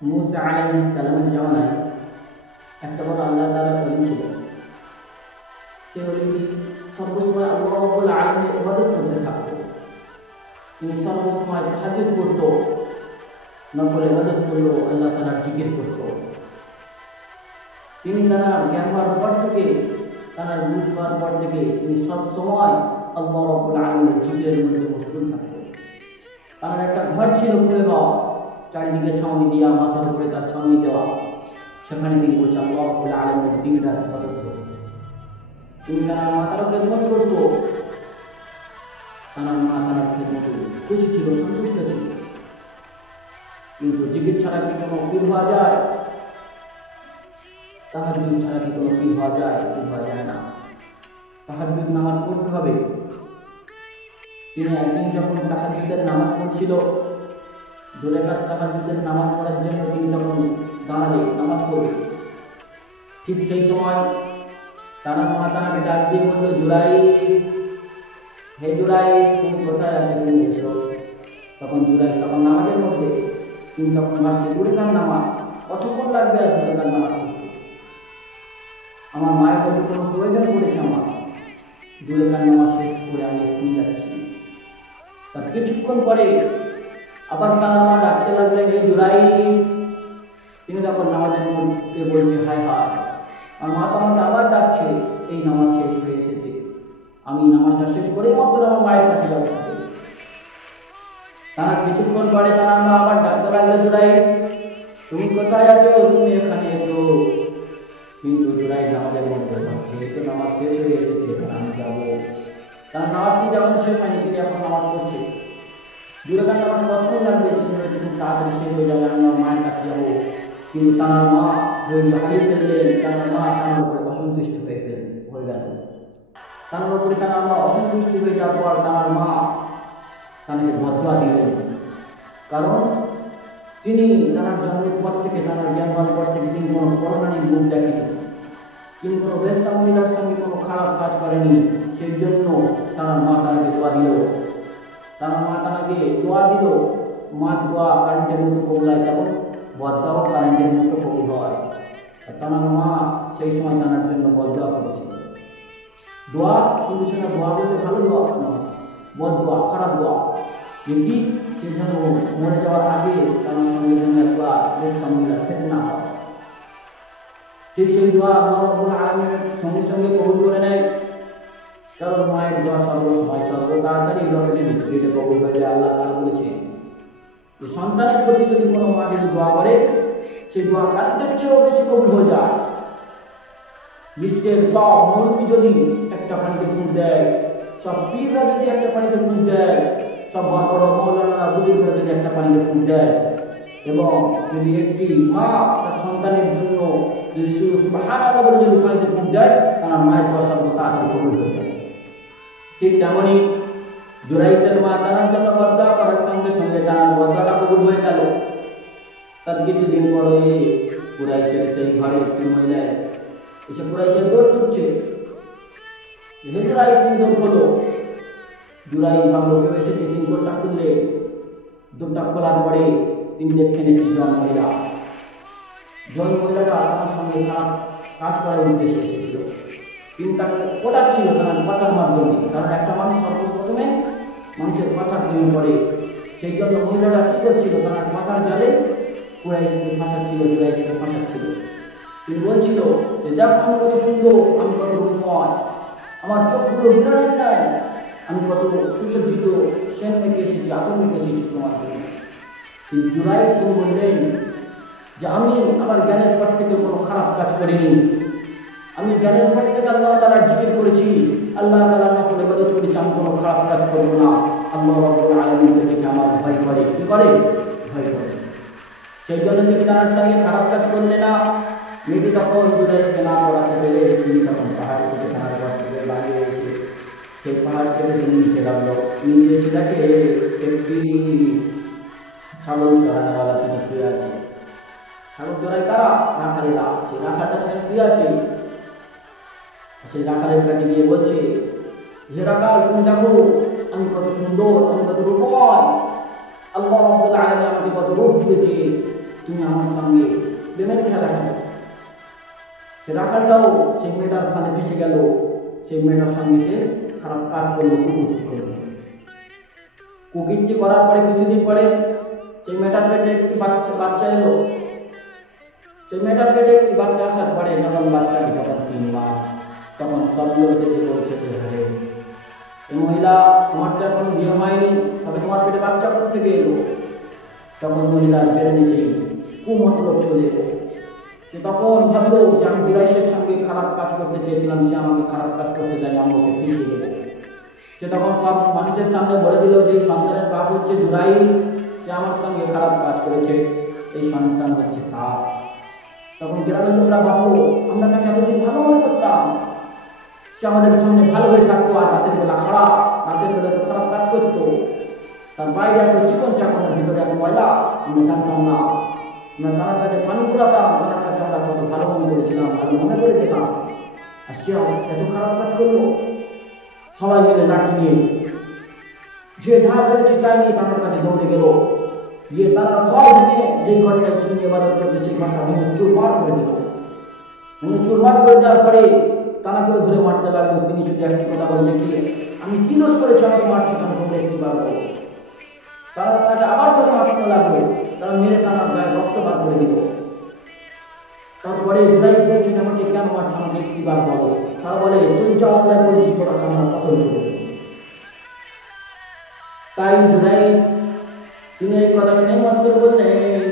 মুসা আলাইহিস সালামের জামানায় একটা বড় আল্লাহ তাআলা ওলি ছিল। সেই ওলিটি সর্বসময় আল্লাহ রাব্বুল আলামিনের ইবাদত করতে থাকতো। তিনি সর্বসময় তাহাজ্জুদ করতো, নফল ইবাদত করতো, আল্লাহ তাআলার জিকির করতো। তিনি তার জ্ঞান হওয়ার পর থেকে, তার বুঝ হওয়ার পর থেকে তিনি সবসময় আল্লাহ রাব্বুল আলামিনের জিকিরের মধ্যে মশগুল থাকতো। তার একটা ঘর ছিল খুলে দেওয়া, চারিদিকে ছাউনি দেওয়া, মাথার উপরে তার ছাউনি দেওয়া। সেখানে তিনি বসে আল্লাহ রাব্বুল আলামিনের দিন-রাত ইবাদত করতেন। তিনি তার মাতার খেদমত করতো, তার মা তার খেদমতে খুশি ছিল, সন্তুষ্ট ছিল। কিন্তু জিকির ছাড়া কি কোনো পীর হওয়া যায়? তাহাজ্জুদ ছাড়া কি কোনো পীর হওয়া যায়? পীর হওয়া যায় না। তাহাজ্জুদ নামাজ পড়তে হবে। তিনি একদিন যখন তাহাজ্জুদের নামাজ পড়ছিল, 2 রাকাত তাহাজ্জুদের নামাজ পড়ার জন্য তিনি যখন দাঁড়ালেন নামাজ পড়বে, ঠিক সেই সময় তার মা তাকে ডাক দিয়ে বলল, জুরাই, হে জুরাই, তুমি কোথায় আছো? তুমি এসো। তখন জুরাই তখন নামাজের মধ্যে, তিনি তখন ভাবছে 2 রাকাত নামাজ কতক্ষণ লাগবে? আর 2 রাকাত নামাজ পড়তে আমার মায়ের প্রতি কোনো প্রয়োজন পড়েছে? আমার 2 রাকাত নামাজ শেষ করে আমি এখনই যাচ্ছি। তার কিছুক্ষণ পরে আবার তার মা ডাকতে লাগলেন, হে জুরাই। তিনি তখন নামাজের মধ্যে বলছে, হায় হায়, আমার মা তো আমাকে আবার ডাকছে, এই নামাজ শেষ হয়ে এসেছে, আমি নামাজটা শেষ করেই মাত্র আমার মায়ের কাছে যাচ্ছি। তারা কিছুক্ষণ পরে তার মা আবার ডাকতে লাগলো, জুরাই, তুমি কোথায় আছো? তুমি এখানে এসো। কিন্তু জুরাই নামাজের মধ্যে ভাবছে, এই তো নামাজ শেষ হয়ে এসেছে, আমি যাবো। তার নামাজ কিন্তু এখন শেষ হয়নি, তিনি এখন নামাজ পড়ছে। 2 রাকাত নামাজ কতক্ষণ লাগবে? খুব তাড়াতাড়ি শেষ হয়ে যাবে, আমি আমার মায়ের কাছে যাবো। কিন্তু তার মা ধৈর্য হারিয়ে ফেললেন। তার মা তার উপরে অসন্তুষ্ট হয়ে গেল। তার উপরে তার মা অসন্তুষ্ট হয়ে যাওয়ার পর তার মা তাকে বদয়া দিলেন। কারণ তিনি তার জন্মের পর থেকে, তার জ্ঞান হওয়ার পর থেকে তিনি কোনো করোনানির মুখ দেখেনি, তিনি কোনো বেশ্যা মহিলার সঙ্গে কোনো খারাপ কাজ করেনি। সেই জন্য তার মা তাকে দোয়া দিল। তার মা তাকে দোয়া দিল। মা দোয়া কারেন্টের মতো কবুলায়, যেমন বদয়াও কারেন্টের মতো কবুল হয়। তার মা সেই সময় তার জন্য বদয়া করেছিল। দোয়া কিন্তু সেটা দোয়া বলতে ভালো দোয়া নয়, বদদোয়া, খারাপ দোয়া। যেটি সে যেন মরে যাওয়ার আগে তার সঙ্গে যেন একবার বেশ্যা মহিলা ফেটে না হয়। ঠিক সেই দোয়া আল্লাহ রাব্বুল আলামিন সঙ্গে সঙ্গে কবুল করে নেয়। কারণ মায়ের দোয়া সর্বসময় সর্ব তাড়াতাড়ি রকেটের ভিত্তিতে কবুল হয়ে যায়। আল্লাহ তাআলা বলেছে যে সন্তানের প্রতি যদি কোনো মা যদি দোয়া করে, সেই দোয়া কারেন্টের চেয়েও বেশি কবুল হয়ে যায়। বিশ্বের সব মৌলবি যদি একটা পানিতে ফুট দেয়, সব পীররা যদি একটা পানিতে ফুট দেয়, সব বড় বড় মৌলানা বুজুর্গরা যদি একটা পানিতে ফুট দেয়, এবং যদি একটি মা তার সন্তানের জন্য যদি শুধু সুবহানাল্লাহ বলে যদি পানিতে ফুট দেয়, তার মায়ের দোয়া সর্ব তাড়াতাড়ি কবুল হয়ে যায়। ঠিক তেমনই জুরাইসের মা তার জন্য বদয়া করার সঙ্গে সঙ্গে তার বদয়াটা কবুল হয়ে গেল। তার কিছুদিন পরে কুরাইশের সেই ঘরে একটি মহিলা এসে কুরাইশের দৌড় ছুটছে। জুরাই দৌড় হলো। জুরাই ভাবলো কেউ এসেছে, তিনি দৌড়টা খুললে, দৌড়টা খোলার পরে তিনি দেখছেন একটি জন মহিলা। জন মহিলাটা তার সঙ্গে খারাপ কাজ করার উদ্দেশ্যে এসেছিল। তিনি তাকে ওঠাচ্ছিল তার কথার মাধ্যমে, কারণ একটা মানুষ সর্বপ্রথমে মানুষের কথার প্রেমে পড়ে। সেই জন্য মহিলাটা কী করছিল, তার কথার জালে কুরাইশকে ফাঁসাচ্ছিল, জুরাইশকে ফাঁসাচ্ছিল। তিনি বলছিল যে দেখো আমি কত সুন্দর, আমি কত রূপময়, আমার চোখগুলো বিরাট নাই, আমি কত সুসজ্জিত, সেন মেখে এসেছি, আতর মেখে এসেছি তোমার জন্য। কিন্তু জুরাইশ তিনি বললেন যে আমি আমার জ্ঞানের পর থেকে কোনো খারাপ কাজ করিনি, আমি জ্ঞানের পর থেকে আল্লাহ তাআলার জিকির করেছি, আল্লাহ তাআলার নফল ইবাদত করেছি, আমি কোনো খারাপ কাজ করবো না। আল্লাহ রাব্বুল আলামিন থেকে আমার ভয় করে, কি করে? ভয় করে। সেই জন্য তিনি তার সঙ্গে খারাপ কাজ করলে না। মেয়েটি তখন জুরাইশকে না পড়াতে পেরে তিনি তখন পাহাড় থেকে তার ঘর থেকে বাইরে এসে সেই পাহাড় থেকে তিনি নিচে নামলো। নিচে এসে দেখে একটি ছাগল চড়ানোওয়ালা তিনি শুয়ে আছে। ছাগল চড়াই কারা? রাখালেরা। সেই রাখালটা সেখানে শুয়ে আছে। সেই রাখালের কাছে গিয়ে বলছে, হে রাখাল, তুমি দেখো আমি কত সুন্দর, আমি কত রূপময়, আল্লাহ রাব্বুল আলামিন আমাকে কত রূপ দিয়েছে, তুমি আমার সঙ্গে প্রেমের খেলা খেলো। সে রাখালটাও সেই মেয়েটার ফাঁদে ফেসে গেল, সেই মেয়েটার সঙ্গে সে খারাপ কাজ করলো, কুকুরটি করলো। কুকুরটি করার পরে কিছুদিন পরে সেই মেয়েটার পেটে একটি বাচ্চা এলো। সেই মেয়েটার পেটে একটি বাচ্চা আসার পরে যখন বাচ্চাটি যখন 3 মাস, তখন সব লোক দেখে বলছে যে হ্যাঁ এই মহিলা, তোমার তো এখন বিয়ে হয়নি, তবে তোমার পেটে বাচ্চা কোথা থেকে এলো? তখন মহিলার বেরোনে সেই কুমতলব চলে এলো। সে তখন ভাবলো যে আমি জুরাইশের সঙ্গে খারাপ কাজ করতে চেয়েছিলাম, সে আমাকে খারাপ কাজ করতে চাই, আমি ওকে ফিরিয়ে দেবো। সে তখন সব মানুষের সামনে বলে দিল যে এই সন্তানের বাপ হচ্ছে জুরাইল, সে আমার সঙ্গে খারাপ কাজ করেছে, এই সন্তান হচ্ছে তার। তখন গ্রামের লোকরা ভাবলো আমরা তাকে এতদিন ভালো মনে করতাম, সে আমাদের সামনে ভালো হয়ে থাকতো, আর রাতের বেলা খারাপ, রাতের বেলা তো খারাপ কাজ করতো, তার বাইরে এত চিকন চাকনের ভিতরে এত ময়লা, আমরা জানতাম না। আমরা তার কাছে পানি পুরাতাম, তার কাছে আমরা কত ভালো মনে করেছিলাম, ভালো মনে করে যেতাম, আর সে এত খারাপ কাজ করলো। সবাই মিলে লাঠি নিয়ে যে যা করেছে তাই নিয়ে তার কাছে দৌড়ে গেল, গিয়ে তারা ঘর ভেঙে, যেই ঘরটায় চিনি ইবাদত করতে সেই ঘরটা ভেঙে চুরমার করে দিল। ভেঙে চুরমার করে দেওয়ার পরে তারাকেও ধরে মারতে লাগলো। তিনি শুধু একটি কথা বলছে কি, আমি কি দোষ করেছি আমাকে মারছি কেন, তোমরা একটি পারবো? তারা তাকে আবার ধরে মারতে লাগলো, তারা মেরে তার গায়ে রক্ত বার করে দিল। তারপরে জুরাইল বলছে আমাকে কেন মারছ, আমাকে একটি বার বলো। তারা বলে তুই যা অন্যায় করেছি তোরা আমরা পতন করবো। তাই জুরাইল তিনি এই কথা শুনে মাত্র বললেন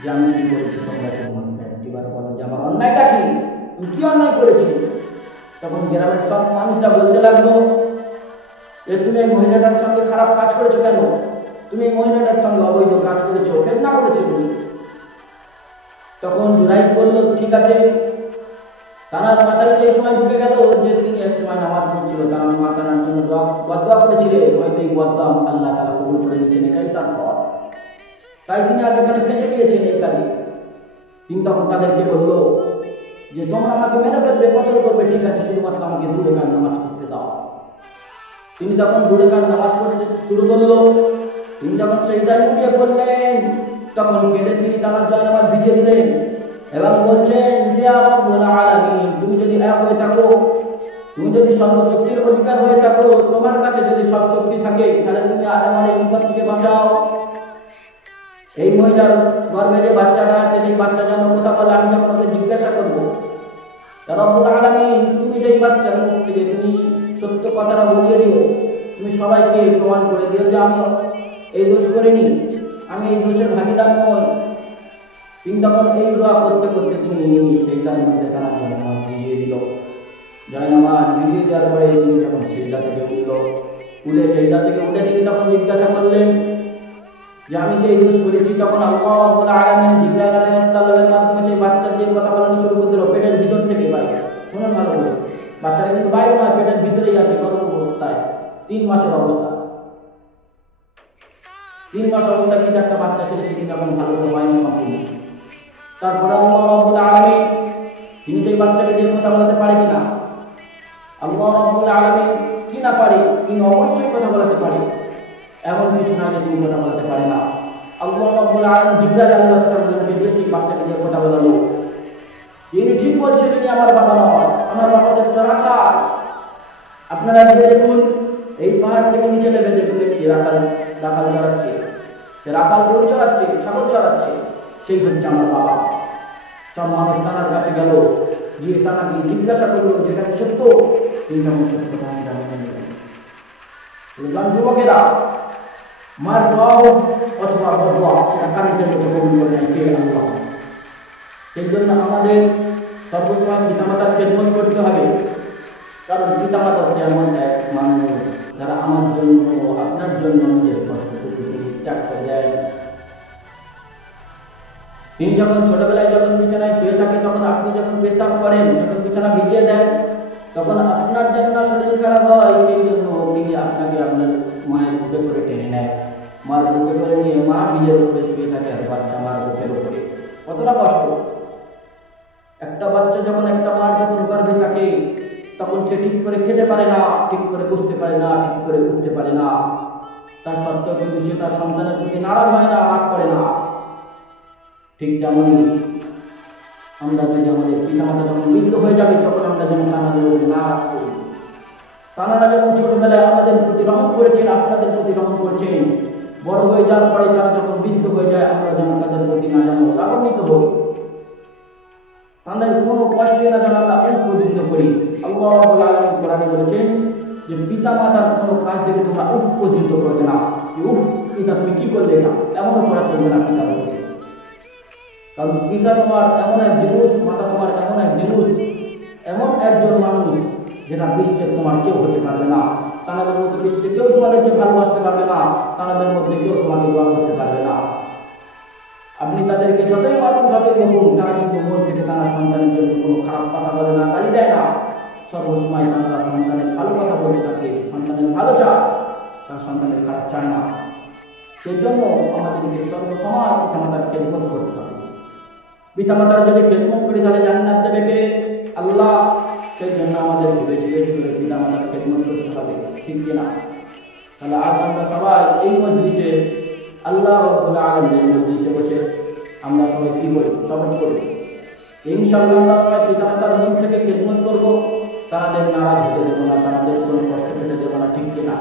যে আমি কি করেছি, তোমরা শুধুমাত্র একটিবার বলো যে আমার অন্যায়টা কি, তুমি কি অন্যায় করেছি? তখন গ্রামের সব মানুষরা বলতে লাগলো যে তুমি এই মহিলাটার সঙ্গে খারাপ কাজ করেছো কেন, তুমি এই মহিলাটার সঙ্গে অবৈধ কাজ করেছো, ফেতনা করেছো তুমি। তখন জুরাইল বলল ঠিক আছে। তানার মাথায় সেই সময় ঢুকে গেল যে তিনি এক সময় নামাজ পড়ছিল, তার মা তানার জন্য বদদোয়া করেছিলেন, হয়তো এই বদদোয়া আল্লাহ তাআলা কবুল করে নিয়েছেন, এটাই তার ফল। তাই তিনি আজ এখানে ফেসে গিয়েছেন এই কাজে। তিনি তখন তাদেরকে বলল যে তোমরা আমাকে মেরে ফেলবে, কতল করবে, ঠিক আছে, শুধুমাত্র আমাকে 2 রাকাত নামাজ পড়তে দাও। তিনি তখন 2 রাকাত নামাজ পড়তে শুরু করলো। তিনি যখন সেজদায় উঠে পড়লেন, তখন কেঁদে তিনি তার জয়নামাজ ভিজিয়ে দিলেন এবং বলছেন যে রব্বুল আলামিন, তুমি যদি এক হয়ে থাকো, তুমি যদি সর্বশক্তির অধিকার হয়ে থাকো, তোমার কাছে যদি সব শক্তি থাকে, তাহলে তুমি আদম আলাইহিস বিপদ থেকে বাঁচাও। এই মহিলার গর্ভে যে বাচ্চাটা আছে, সেই বাচ্চা যেন কথা বলে, আমি যখন ওকে জিজ্ঞাসা করবো রব্বুল আলামিন, তুমি সেই বাচ্চার মুখ থেকে তুমি সত্য কথাটা বলিয়ে দিও, তুমি সবাইকে প্রমাণ করে দিও যে আমি এই দোষ করিনি, আমি এই দোষের ভাগিদার নই। তিনি তখন এই দোয়া করতে করতে তিনি সেইটার মধ্যে তার জয়নামাজ ভিজিয়ে দিল। জয়নামাজ ভিজিয়ে দেওয়ার পরে তিনি যখন সেইটা থেকে উঠল, সেইটা থেকে উঠে তিনি তখন জিজ্ঞাসা করলেন যে আমি যে এই দোষ করেছি। তখন আল্লাহ রাব্বুল আলামিন জিবরাইল আলাইহিস সালামের মাধ্যমে সেই বাচ্চা দিয়ে কথা বলানো শুরু করে দিল, পেটের ভিতর থেকে বাইরে। শুনুন ভালো করে, বাচ্চাটা কিন্তু বাইরে নয়, পেটের ভিতরেই আছে, গর্ভ অবস্থায়, 3 মাসের অবস্থা। 3 মাস অবস্থায় কিন্তু একটা বাচ্চা ছিল, সে কিন্তু এখন ভালো করে হয়নি সম্পূর্ণ। তারপরে আল্লাহ রাব্বুল আলামিন তিনি সেই বাচ্চাকে দিয়ে কথা বলাতে পারে কিনা, আল্লাহ রাব্বুল আলামিন কি না পারে, তিনি অবশ্যই কথা বলাতে পারে, এমন কিছু না যে তিনি কথা বলতে পারে না। আল্লাহ রাব্বুল আলামিন জিবরাইল আলাইহিস সালামকে দিয়ে সেই বাচ্চাকে দিয়ে কথা বলালো। তিনি ঠিক বলছেন তিনি আমার বাবা নয়, আমার বাবা তো রাখাল। আপনারা গিয়ে দেখুন, এই পাহাড় থেকে নিচে নেমে দেখুন একটি রাখাল চড়াচ্ছে, সে রাখাল গরু চড়াচ্ছে, ছাগল চড়াচ্ছে, সেই হচ্ছে আমার বাবা। সব মানুষ তার কাছে গেল, গিয়ে তাকে জিজ্ঞাসা করলো যেটা কি সত্য, তিনি তখন সত্য যুবকেরা মার দোয়া হোক অথবা বদোয়া, সেটা কারেন্টের মতো কবুল করে নেয় কে? আল্লাহ। সেই জন্য আমাদের সর্বসময় পিতামাতার খেদমত করতে হবে, কারণ পিতামাতা হচ্ছে এমন এক মানুষ যারা আমার জন্য আপনার জন্য নিজের কষ্টটুকু ত্যাগ করে দেয়। তিনি যখন ছোটবেলায় যখন বিছানায় শুয়ে থাকে, তখন আপনি যখন পেশাব করেন, যখন বিছানা ভিজিয়ে দেন, তখন আপনার যেন শরীর খারাপ হয়, সেই জন্য তিনি আপনাকে আপনার মায়ের বুকে করে টেনে নেয়, মার বুকে করে নিয়ে মা নিজের উপরে শুয়ে থাকে, আর বাচ্চা মার বুকের উপরে। কতটা কষ্ট! একটা বাচ্চা যখন একটা মার যখন গর্ভে থাকে, তখন সে ঠিক করে খেতে পারে না, ঠিক করে বসতে পারে না, ঠিক করে উঠতে পারে না। তার সত্ত্বেও কিন্তু সে তার সন্তানের প্রতি নারাজ হয় না, রাগ করে না। ঠিক তেমনই আমরা যদি আমাদের পিতামাতা যখন বৃদ্ধ হয়ে যাবে তখন আমরা যেন তানাদের উপরে না রাগ করি। তানারা যখন ছোটবেলায় আমাদের প্রতি রহম করেছেন, আপনাদের প্রতি রহম করছেন, বড় হয়ে যাওয়ার পরে তারা যখন বৃদ্ধ হয়ে যায় আমরা যেন তাদের প্রতি না যেন রাগান্বিত হই, তাদের কোনো কষ্টে না যেন আমরা পর্যন্ত করি। আল্লাহ রাব্বুল আলামিন কোরআনে বলেছেন যে পিতা মাতার কোনো কাজ থেকে তোমরা পর্যন্ত করবে না। পিতা তুমি কি করলে, না এমনও করা চলবে না পিতার প্রতি। কারণ পিতা তোমার এমন এক জিনিস, মাতা তোমার এমন এক জিনিস, এমন একজন মানুষ যেটা বিশ্বে তোমার কেউ হতে পারবে না। তাদের মধ্যে বিশ্বে কেউ তোমাদেরকে ভালোবাসতে পারবে না, তাদের মধ্যে কেউ তোমাকে দোয়া করতে পারবে না। আপনি তাদেরকে যতই মারুন যতই বলুন, তারা কিন্তু মন থেকে তারা সন্তানের জন্য কোনো খারাপ কথা বলে না, গালি দেয় না। সর্বসময় তারা সন্তানের ভালো কথা বলতে থাকে, সন্তানের ভালো চায়, তারা সন্তানের খারাপ চায় না। সেই জন্য আমাদেরকে সর্বসময় পিতামাতার খেদমত করতে হবে। পিতামাতার যদি খেদমত করি তাহলে জান্নাত দেবে কে? আল্লাহ। সেই জন্য আমাদেরকে বেশি বেশি করে পিতামাতার খেদমত করতে হবে, ঠিক কিনা? তাহলে আজ আমরা সবাই এই মজলিসে আল্লাহ রাব্বুল আলামিনের মজলিসে বসে আমরা সবাই কি করি? শপথ করি ইনশাআল্লাহ আমরা সবাই পিতামাতার মন থেকে খেদমত করব, তাদের নারাজ হতে দেবো না, তাদের কোনো কষ্ট পেতে দেবো না, ঠিক কিনা?